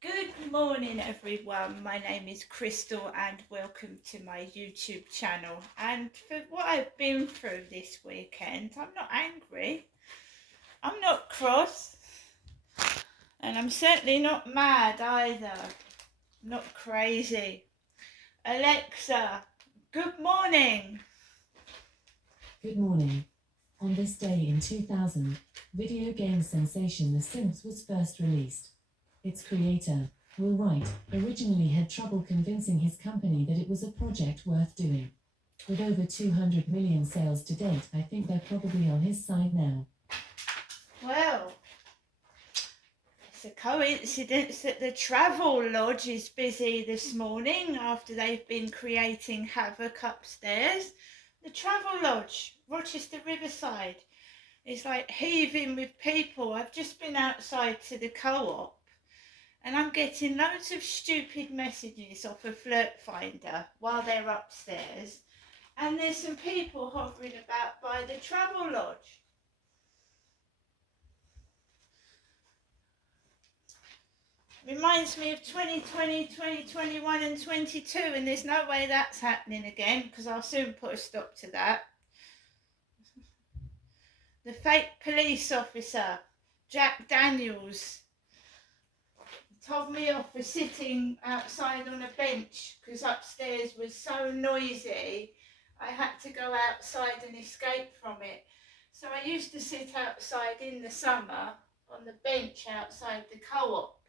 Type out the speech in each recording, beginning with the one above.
Good morning, everyone. My name is Crystal, and welcome to my YouTube channel. And for what I've been through this weekend, I'm not angry, I'm not cross, and I'm certainly not mad either. I'm not crazy. Alexa, good morning. Good morning. On this day in 2000, video game sensation The Sims was first released. Its creator, Will Wright, originally had trouble convincing his company that it was a project worth doing. With over 200 million sales to date, I think they're probably on his side now. Well, it's a coincidence that the Travel Lodge is busy this morning after they've been creating havoc upstairs. The Travel Lodge, Rochester Riverside, is like heaving with people. I've just been outside to the co-op and I'm getting loads of stupid messages off of Flirt Finder while they're upstairs. And there's some people hovering about by the Travel Lodge. Reminds me of 2020, 2021 and 22, and there's no way that's happening again because I'll soon put a stop to that. The fake police officer, Jack Daniels, told me off for sitting outside on a bench because upstairs was so noisy I had to go outside and escape from it. So I used to sit outside in the summer on the bench outside the co-op.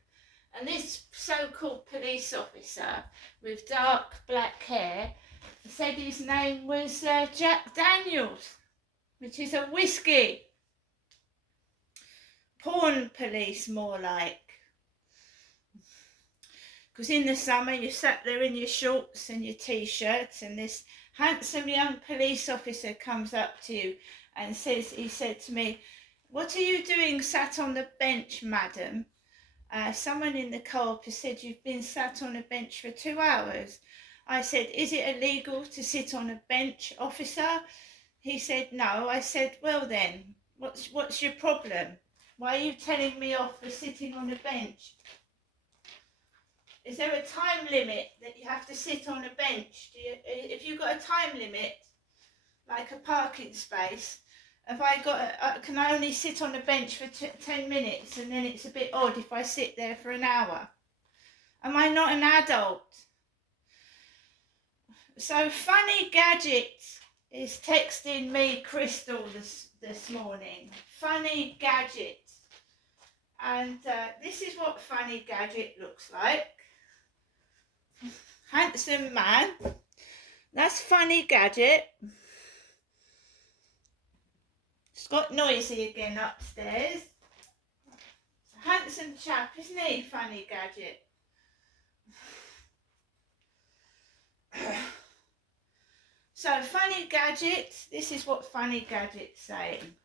And this so-called police officer with dark black hair said his name was Jack Daniels, which is a whiskey. Porn police, more like. Because in the summer you sat there in your shorts and your t-shirts, and this handsome young police officer comes up to you and he said to me, "What are you doing sat on the bench, madam? Someone in the co-op has said you've been sat on a bench for 2 hours." I said, "Is it illegal to sit on a bench, officer?" He said, "No." I said, "Well then, what's your problem? Why are you telling me off for sitting on a bench? Is there a time limit that you have to sit on a bench? If you've got a time limit, like a parking space, can I only sit on a bench for 10 minutes and then it's a bit odd if I sit there for an hour? Am I not an adult?" So Funny Gadget is texting me, Crystal, this morning. Funny Gadget. And this is what Funny Gadget looks like. Handsome man. That's Funny Gadget. It's got noisy again upstairs. Handsome chap, isn't he, Funny Gadget? So Funny Gadget, this is what Funny Gadget's saying.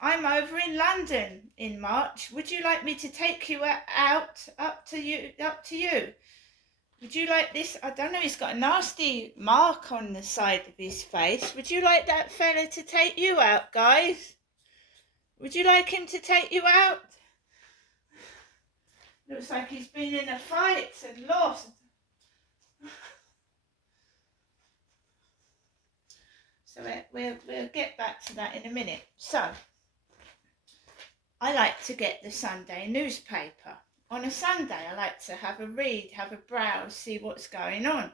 "I'm over in London in March. Would you like me to take you out? Up to you. Would you like this?" I don't know, he's got a nasty mark on the side of his face. "Would you like that fella to take you out, guys? Would you like him to take you out? Looks like he's been in a fight and lost." So we'll get back to that in a minute. So, I like to get the Sunday newspaper. On a Sunday, I like to have a read, have a browse, see what's going on.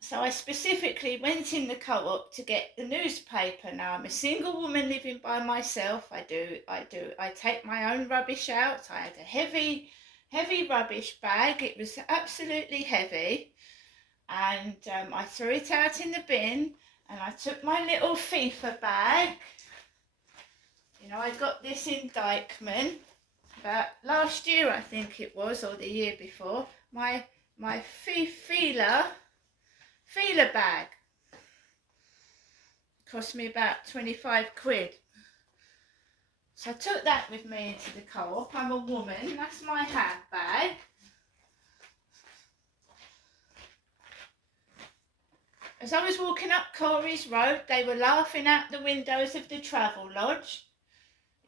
So I specifically went in the co-op to get the newspaper. Now I'm a single woman living by myself. I take my own rubbish out. I had a heavy rubbish bag. It was absolutely heavy. And I threw it out in the bin, and I took my little FIFA bag. You know, I got this in Dykeman about last year, I think it was, or the year before. My feeler bag cost me about 25 quid. So I took that with me into the co-op. I'm a woman, that's my handbag. As I was walking up Corey's Road, they were laughing out the windows of the Travel Lodge.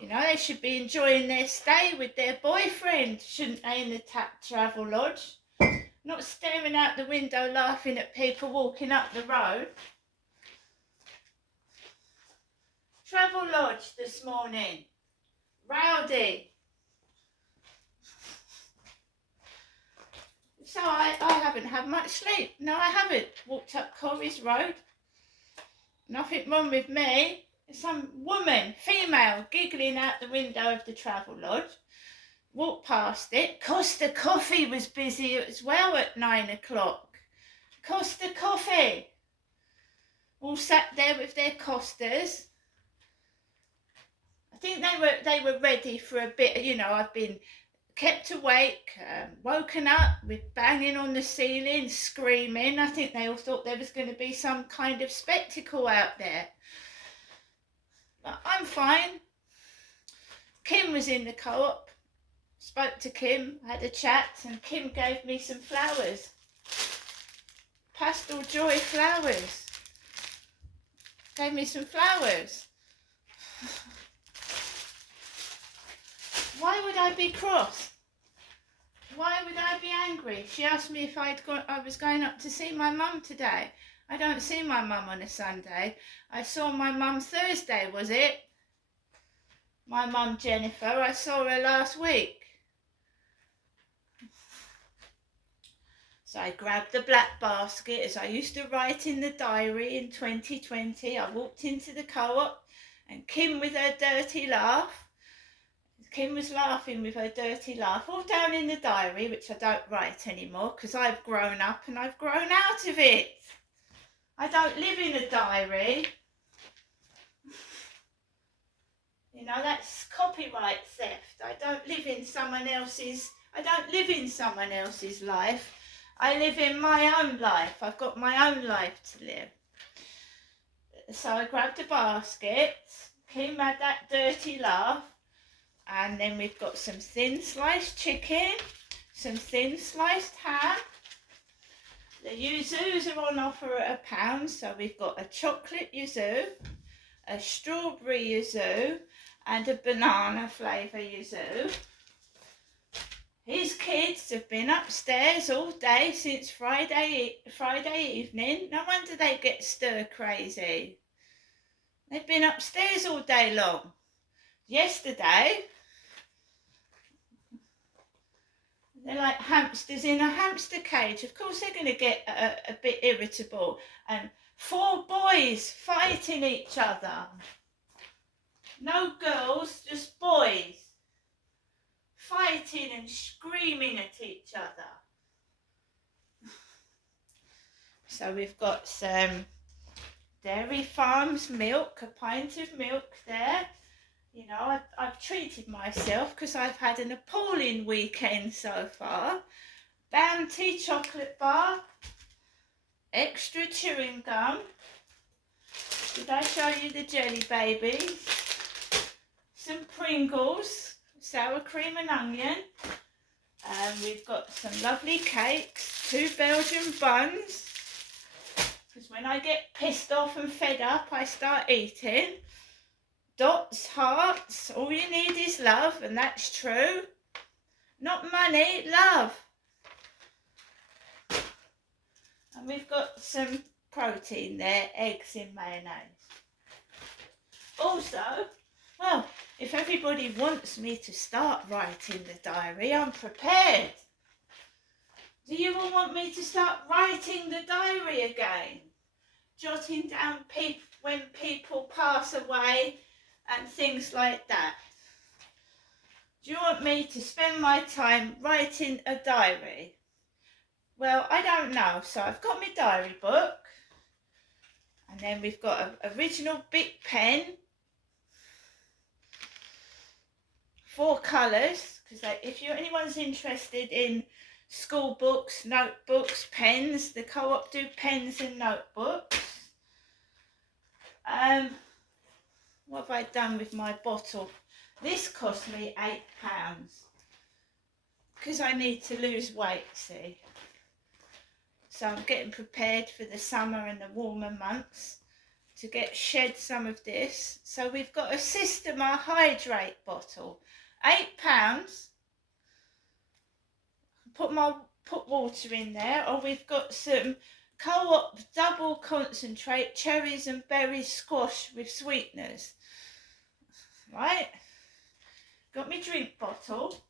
You know, they should be enjoying their stay with their boyfriend, shouldn't they, in the travel lodge? Not staring out the window laughing at people walking up the road. Travel lodge this morning. Rowdy. So I haven't had much sleep. No, I haven't. Walked up Corries Road. Nothing wrong with me. Some woman, female, giggling out the window of the travel lodge. Walked past it. Costa Coffee was busy as well at 9 o'clock. Costa Coffee. All sat there with their Costas. I think they were ready for a bit. You know, I've been kept awake, woken up with banging on the ceiling, screaming. I think they all thought there was going to be some kind of spectacle out there. But I'm fine. Kim was in the co-op. Spoke to Kim, had a chat, and Kim gave me some flowers. Pastel Joy flowers. Gave me some flowers. Why would I be cross? Why would I be angry? She asked me if I was going up to see my mum today. I don't see my mum on a Sunday. I saw my mum Thursday, was it? My mum Jennifer, I saw her last week. So I grabbed the black basket, as I used to write in the diary in 2020. I walked into the co-op and Kim with her dirty laugh. Kim was laughing with her dirty laugh, all down in the diary, which I don't write anymore because I've grown up and I've grown out of it. I don't live in a diary. You know, that's copyright theft. I don't live in someone else's life. I live in my own life. I've got my own life to live. So I grabbed a basket. Kim had that dirty laugh. And then we've got some thin sliced chicken, some thin sliced ham. The yuzus are on offer at £1, so we've got a chocolate yuzu, a strawberry yuzu, and a banana flavour yuzu. His kids have been upstairs all day since Friday evening. No wonder they get stir crazy. They've been upstairs all day long. Yesterday, they're like hamsters in a hamster cage. Of course they're going to get a bit irritable. And 4 boys fighting each other. No girls, just boys. Fighting and screaming at each other. So we've got some Dairy Farms milk, a pint of milk there. You know, I've treated myself because I've had an appalling weekend so far. Bounty chocolate bar, extra chewing gum. Did I show you the jelly babies? Some Pringles, sour cream and onion. And we've got some lovely cakes, 2 Belgian buns. Because when I get pissed off and fed up, I start eating. Dots, hearts, all you need is love, and that's true. Not money, love. And we've got some protein there, eggs in mayonnaise. Also, well, if everybody wants me to start writing the diary, I'm prepared. Do you all want me to start writing the diary again? Jotting down when people pass away and things like that. Do you want me to spend my time writing a diary? Well, I don't know. So I've got my diary book. And then we've got an original big pen. 4 colours. Because if anyone's interested in school books, notebooks, pens, the co-op do pens and notebooks. What have I done with my bottle? This cost me £8 because I need to lose weight, see. So I'm getting prepared for the summer and the warmer months to get shed some of this. So we've got a Systema Hydrate bottle, £8. Put water in there, or we've got some Co-op double concentrate cherries and berries squash with sweeteners. Right? Got my drink bottle.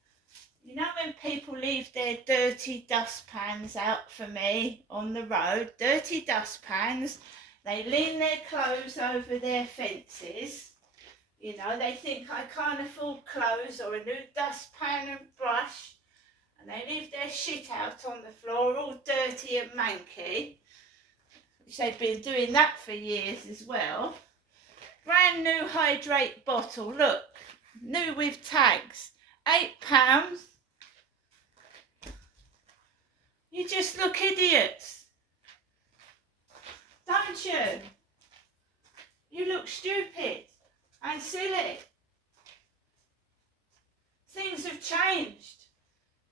You know when people leave their dirty dustpans out for me on the road, dirty dustpans, they lean their clothes over their fences. You know, they think I can't afford clothes or a new dustpan and brush, and they leave their shit out on the floor all dirty and manky, which they've been doing that for years as well. Brand new Hydrate bottle, look, new with tags, £8. You just look idiots, don't you? You look stupid and silly. Things have changed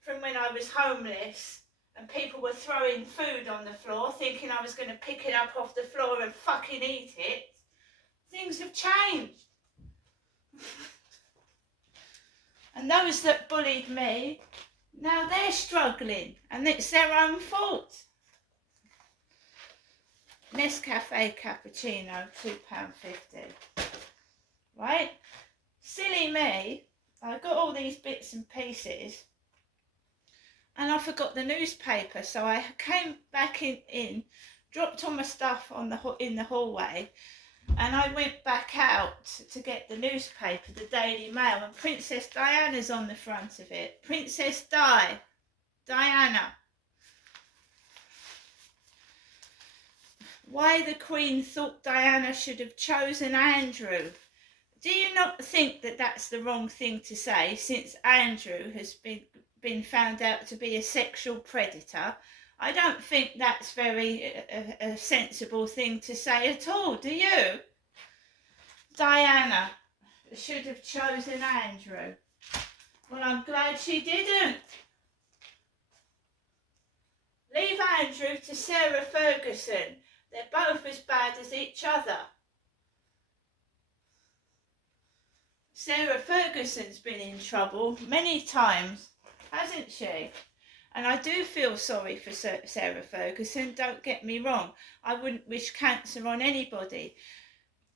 from when I was homeless and people were throwing food on the floor thinking I was going to pick it up off the floor and fucking eat it. Things have changed. And those that bullied me, now they're struggling and it's their own fault. Nescafe cappuccino, £2.50. Right? Silly me, I got all these bits and pieces and I forgot the newspaper, so I came back in, dropped all my stuff in the hallway, and I went back out to get the newspaper, the Daily Mail, and Princess Diana's on the front of it. Princess Diana. Why the Queen thought Diana should have chosen Andrew. Do you not think that that's the wrong thing to say, since Andrew has been found out to be a sexual predator? I don't think that's a sensible thing to say at all, do you? Diana should have chosen Andrew. Well, I'm glad she didn't. Leave Andrew to Sarah Ferguson. They're both as bad as each other. Sarah Ferguson's been in trouble many times, hasn't she? And I do feel sorry for Sarah Ferguson, don't get me wrong. I wouldn't wish cancer on anybody.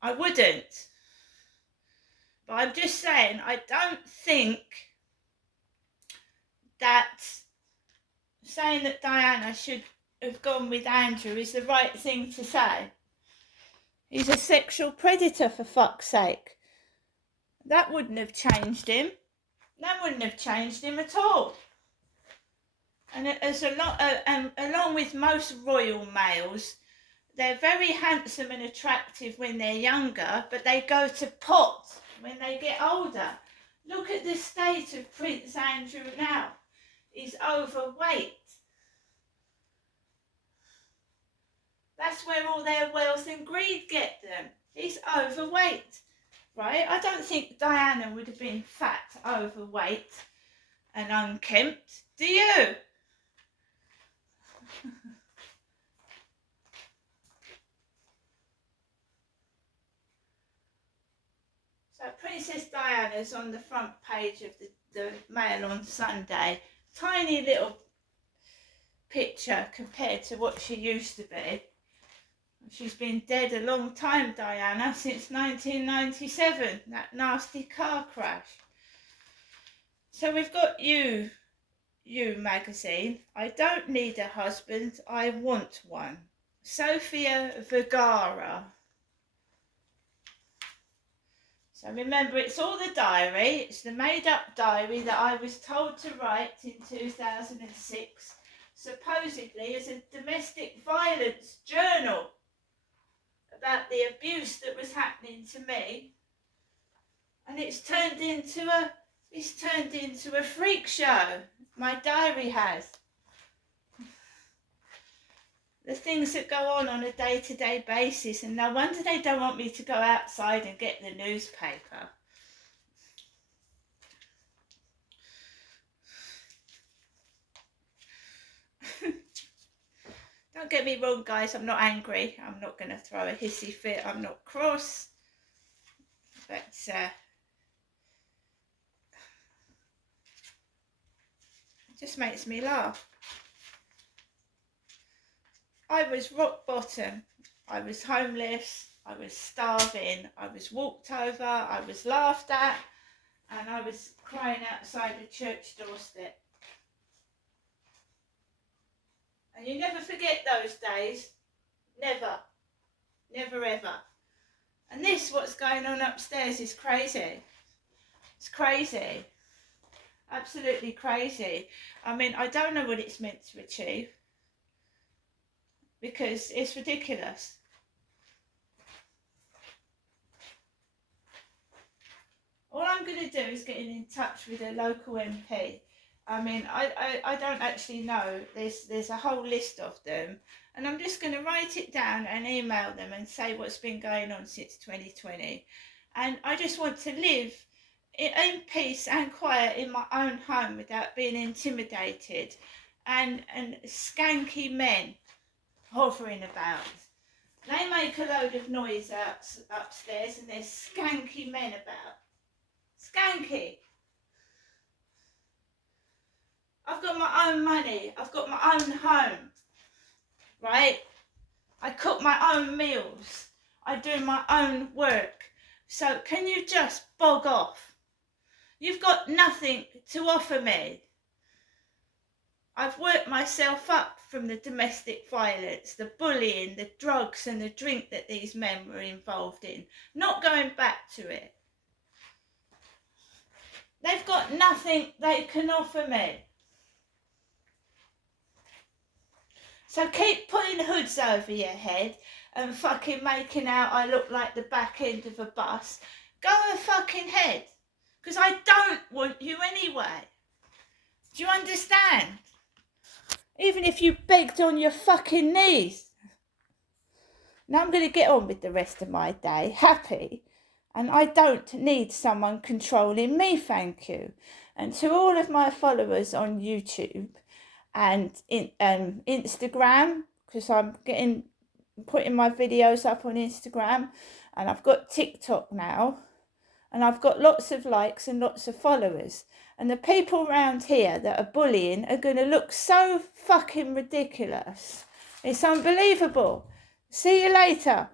I wouldn't. But I'm just saying, I don't think that saying that Diana should have gone with Andrew is the right thing to say. He's a sexual predator, for fuck's sake. That wouldn't have changed him. That wouldn't have changed him at all. And as along with most royal males, they're very handsome and attractive when they're younger, but they go to pot when they get older. Look at the state of Prince Andrew now. He's overweight. That's where all their wealth and greed get them. He's overweight. Right? I don't think Diana would have been fat, overweight and unkempt. Do you? So Princess Diana's on the front page of the Mail on Sunday. Tiny little picture compared to what she used to be. She's been dead a long time, Diana, since 1997, that nasty car crash. So we've got You magazine. I don't need a husband, I want one. Sofia Vergara. So remember, it's all the diary. It's the made-up diary that I was told to write in 2006, supposedly as a domestic violence journal about the abuse that was happening to me, and it's turned into a freak show. My diary has. The things that go on a day-to-day basis, and no wonder they don't want me to go outside and get the newspaper. Don't get me wrong, guys, I'm not angry. I'm not going to throw a hissy fit. I'm not cross. But it just makes me laugh. I was rock bottom. I was homeless. I was starving. I was walked over. I was laughed at. And I was crying outside the church doorstep. And you never forget those days. Never. Never ever. And this, what's going on upstairs, is crazy. It's crazy. Absolutely crazy. I mean, I don't know what it's meant to achieve. Because it's ridiculous. All I'm going to do is get in touch with a local MP. I mean, I don't actually know. There's a whole list of them. And I'm just going to write it down and email them and say what's been going on since 2020. And I just want to live in peace and quiet in my own home without being intimidated. And skanky men hovering about. They make a load of noise upstairs and there's skanky men about. Skanky. I've got my own money. I've got my own home. Right? I cook my own meals. I do my own work. So can you just bog off? You've got nothing to offer me. I've worked myself up from the domestic violence, the bullying, the drugs and the drink that these men were involved in. Not going back to it. They've got nothing they can offer me. So keep putting hoods over your head and fucking making out I look like the back end of a bus. Go a fucking head. Because I don't want you anyway. Do you understand? Even if you begged on your fucking knees. Now I'm going to get on with the rest of my day, happy. And I don't need someone controlling me, thank you. And to all of my followers on YouTube and Instagram, because I'm putting my videos up on Instagram, and I've got TikTok now, and I've got lots of likes and lots of followers. And the people around here that are bullying are going to look so fucking ridiculous. It's unbelievable. See you later.